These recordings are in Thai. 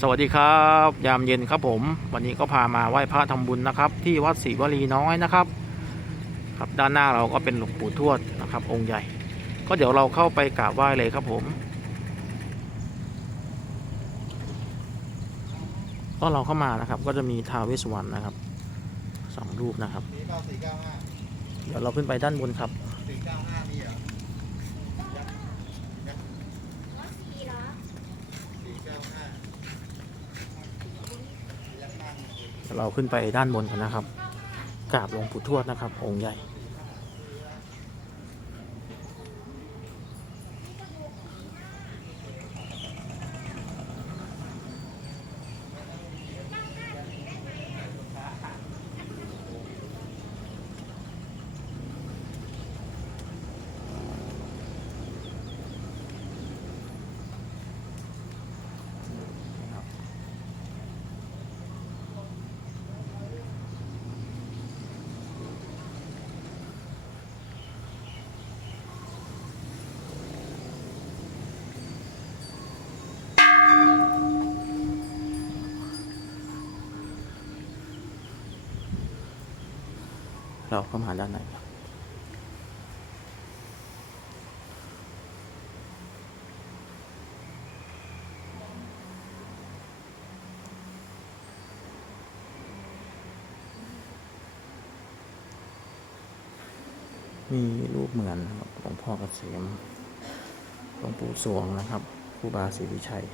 สวัสดีครับ ยามเย็นครับผม วันนี้ก็พามาไหว้พระทำบุญนะครับ ที่วัดศรีวลีน้อยนะครับ ครับด้านหน้าเราก็เป็นหลวงปู่ทวดนะครับ องค์ใหญ่ ก็เดี๋ยวเราเข้าไปกราบไหว้เลยครับผมก็เราเข้ามานะครับ ก็จะมีท้าวเวสสวรรณนะครับสองรูปนะครับเก้าสี่เก้าห้าเดี๋ยวเราขึ้นไปด้านบนครับสี่เก้าห้ามีเหรอสี่เก้าห้ายักษ์นั่ง เราขึ้นไปด้านบนกันนะครับกราบหลวงปู่ทวดนะครับ องค์ใหญ่ เราเข้ามาด้านในมีรูปเหมือนหลวงพ่อเกษมหลวงปู่สวงนะครับครูบาศรีวิชัย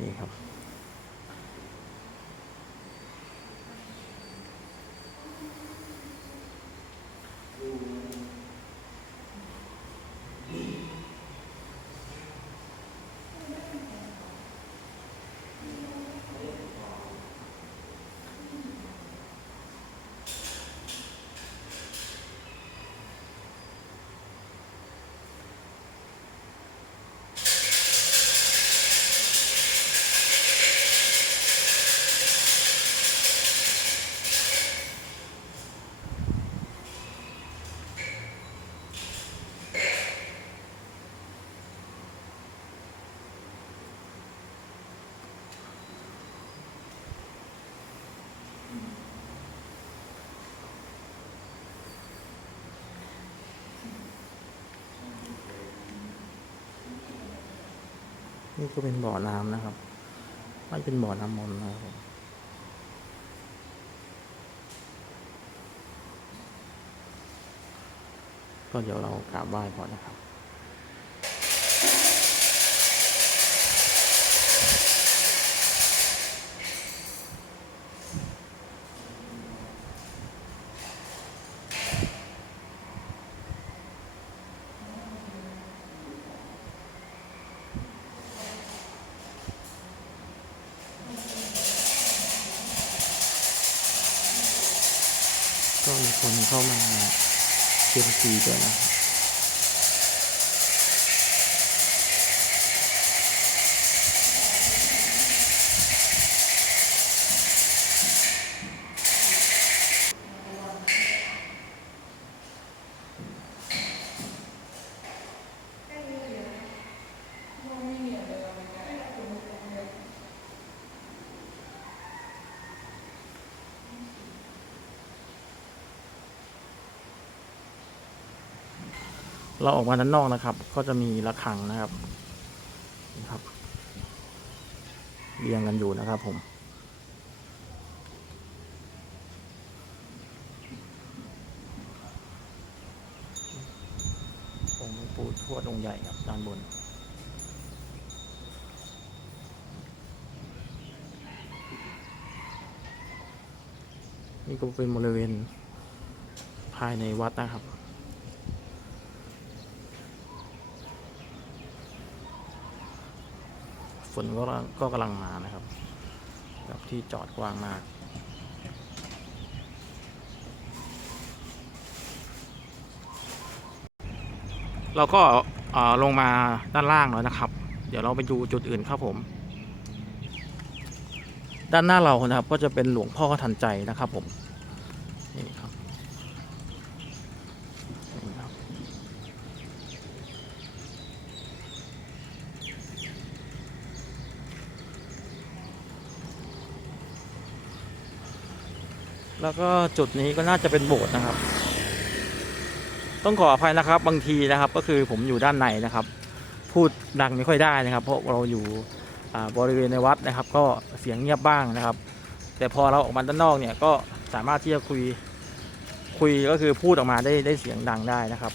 นี่ครับ นี่ก็เป็นบ่อน้ำนะครับ ไม่เป็นบ่อน้ำมนต์นะครับก็เดี๋ยวเรากราบไหว้ก่อนนะครับ คนเข้ามาเชียมทีด้วยนะครับ เราออกมาด้านนอกนะครับ ก็จะมีระฆังนะครับนี่ครับเรียงกันอยู่นะครับผมองค์ปูทวดองค์ใหญ่ครับด้านบนนี่ก็เป็นบริเวณภายในวัดนะครับ ฝนก็ก็กำลังมานะครับแบบที่จอดกว้างมากเราก็ลงมาด้านล่างแล้วนะครับ เดี๋ยวเราไปดูจุดอื่นครับผม ด้านหน้าเรานะครับก็จะเป็นหลวงพ่อทันใจนะครับผม นี่ครับนี่ครับ แล้วก็จุดนี้ก็น่าจะเป็นโบสถ์นะครับ ต้องขออภัยนะครับ บางทีนะครับ ก็คือผมอยู่ด้านในนะครับ พูดดังไม่ค่อยได้นะครับ เพราะเราอยู่บริเวณในวัดนะครับ ก็เสียงเงียบบ้างนะครับ แต่พอเราออกมาด้านนอกเนี่ยก็สามารถที่จะคุยคุยก็คือพูดออกมาได้ได้เสียงดังได้นะครับ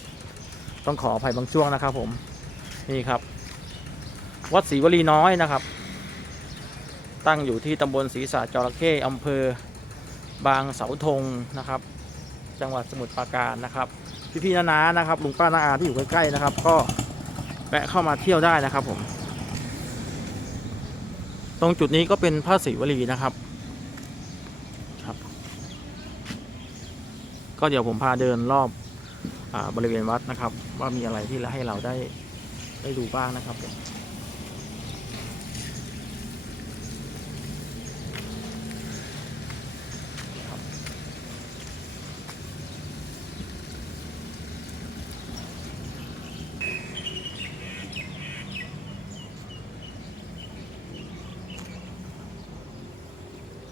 ต้องขออภัยบางช่วงนะครับ ผมนี่ครับ วัดศรีวลีน้อยนะครับ ตั้งอยู่ที่ตำบลศรีสาจระเข้อำเภอ บางเสาธงนะครับ จังหวัดสมุทรปราการนะครับพี่ๆนาๆนะครับลุงป้านาอาที่อยู่ใกล้ๆนะครับ ก็แวะเข้ามาเที่ยวได้นะครับผม ตรงจุดนี้ก็เป็นพระศรีวลีนะครับครับ ก็เดี๋ยวผมพาเดินรอบอบริเวณวัดนะครับ ว่ามีอะไรที่ให้เราได้ได้ดูบ้างนะครับผม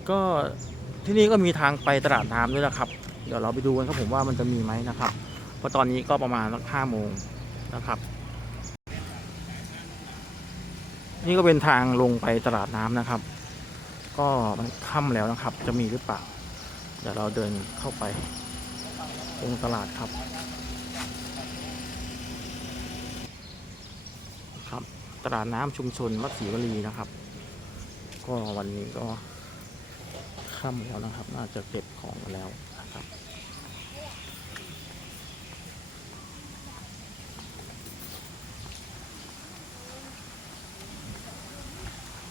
ก็ที่นี่ก็มีทางไปตลาดน้ำด้วยนะครับ เดี๋ยวเราไปดูกันครับผมว่ามันจะมีไหมนะครับ เพราะตอนนี้ก็ประมาณสักห้าโมงนะครับ นี่ก็เป็นทางลงไปตลาดน้ำนะครับ ก็มันค่ำแล้วนะครับ จะมีหรือเปล่า เดี๋ยวเราเดินเข้าไปตรงตลาดครับ ครับ ตลาดน้ำชุมชนวัดศรีวลีนะครับ ก็วันนี้ก็ ค่ำแล้วนะครับ น่าจะเก็บของแล้วนะครับ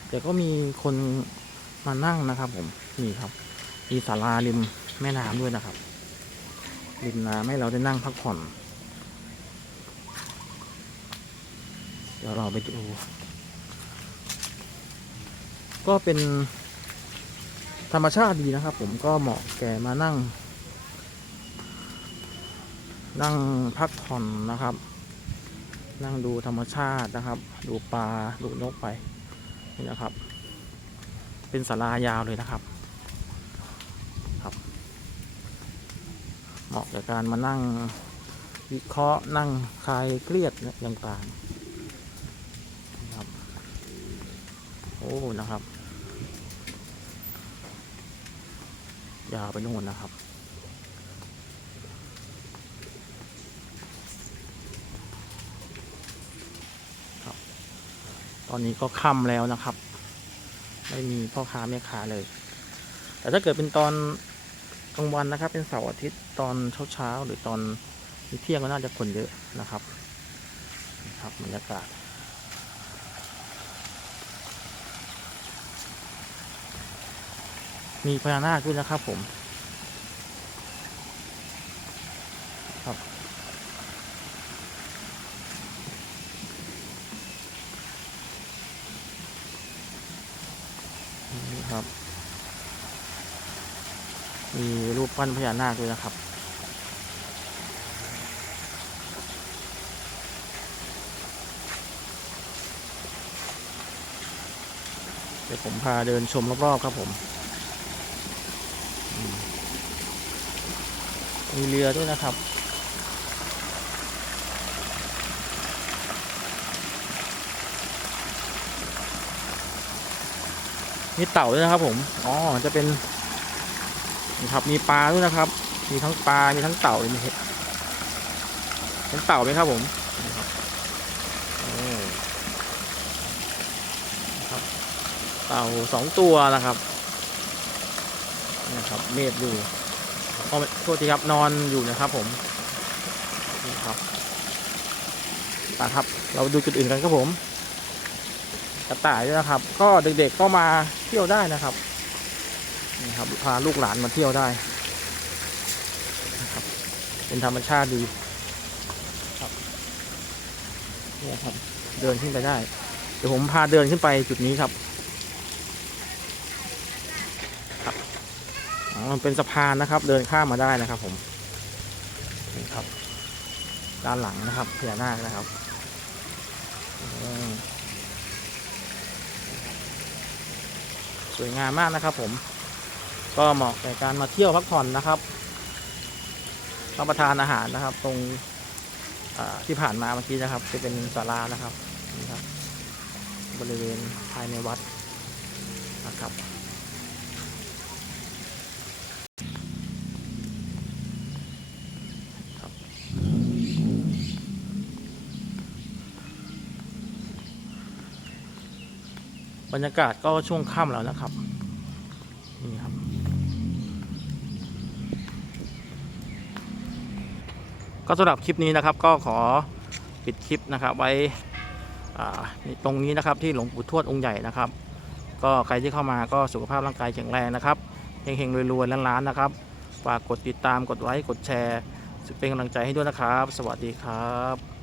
แต่ก็มีคนมานั่งนะครับ ผมนี่ครับมีศาลาริมแม่น้ำด้วยนะครับริมน้ำให้เราได้นั่งพักผ่อน เดี๋ยวเราไปดู ก็เป็น ธรรมชาติดีนะครับ ผมก็เหมาะแก่มานั่ง นั่งพักผ่อนนะครับ นั่งดูธรรมชาตินะครับ ดูปลาดูนกไปนี่นะครับ เป็นศาลายาวเลยนะครับครับ เหมาะกับการมานั่งวิเคราะห์นั่งคลายเครียดต่างๆนะครับโอ้นะครับ ยาวไปนู่นนะครับ ตอนนี้ก็ค่ำแล้วนะครับ ไม่มีพ่อค้าแม่ค้าเลย แต่ถ้าเกิดเป็นตอนกลางวันนะครับ เป็นเสาร์อาทิตย์ตอนเช้าๆหรือตอนเที่ยงก็น่าจะคนเยอะนะครับนะครับบรรยากาศ มีพญานาคด้วยนะครับผมครับนี่ครับ มีรูปปั้นพญานาคด้วยนะครับเดี๋ยวผมพาเดินชมรอบๆครับผมอืม มีเรือด้วยนะครับ มีเต่าด้วยนะครับ ผม อ๋อ จะเป็นนี่ครับ มีปลาด้วยนะครับ มีทั้งปลา มีทั้งเต่าเลยมีเห็ดเห็นเต่าไหมครับผมเต่าสองตัวนะครับนี่ครับ เมดอยู่ อ๋อโทษทีครับนอนอยู่นะครับผมนี่ครับไปครับเราดูจุดอื่นกันครับผมกระต่ายด้วยนะครับ ก็เด็กๆก็มาเที่ยวได้นะครับนี่ครับพาลูกหลานมาเที่ยวได้นะครับเป็นธรรมชาติดีครับนี่ครับเดินขึ้นไปได้ เดี๋ยวผมพาเดินขึ้นไปจุดนี้ครับอ๋อ มันเป็นสะพานนะครับ เดินข้ามมาได้นะครับ ผมนี่ครับ ด้านหลังนะครับพญานาคนะครับสวยงามมากนะครับ ผม ก็เหมาะแก่การมาเที่ยวพักผ่อนนะครับรับประทานอาหารนะครับ ตรงที่ผ่านมาเมื่อกี้นะครับ จะเป็นศาลานะครับนี่ครับ บริเวณภายในวัดนะครับ บรรยากาศก็ช่วงค่ำแล้วนะครับนี่ครับ ก็สำหรับคลิปนี้นะครับก็ขอปิดคลิปนะครับไว้ตรงนี้นะครับที่หลวงปู่ทวดองค์ใหญ่นะครับ ก็ใครที่เข้ามาก็สุขภาพร่างกายแข็งแรงนะครับเฮงๆรวยๆล้านๆนะครับฝากกดติดตามกดไลค์กดแชร์เป็นกำลังใจให้ด้วยนะครับ สวัสดีครับ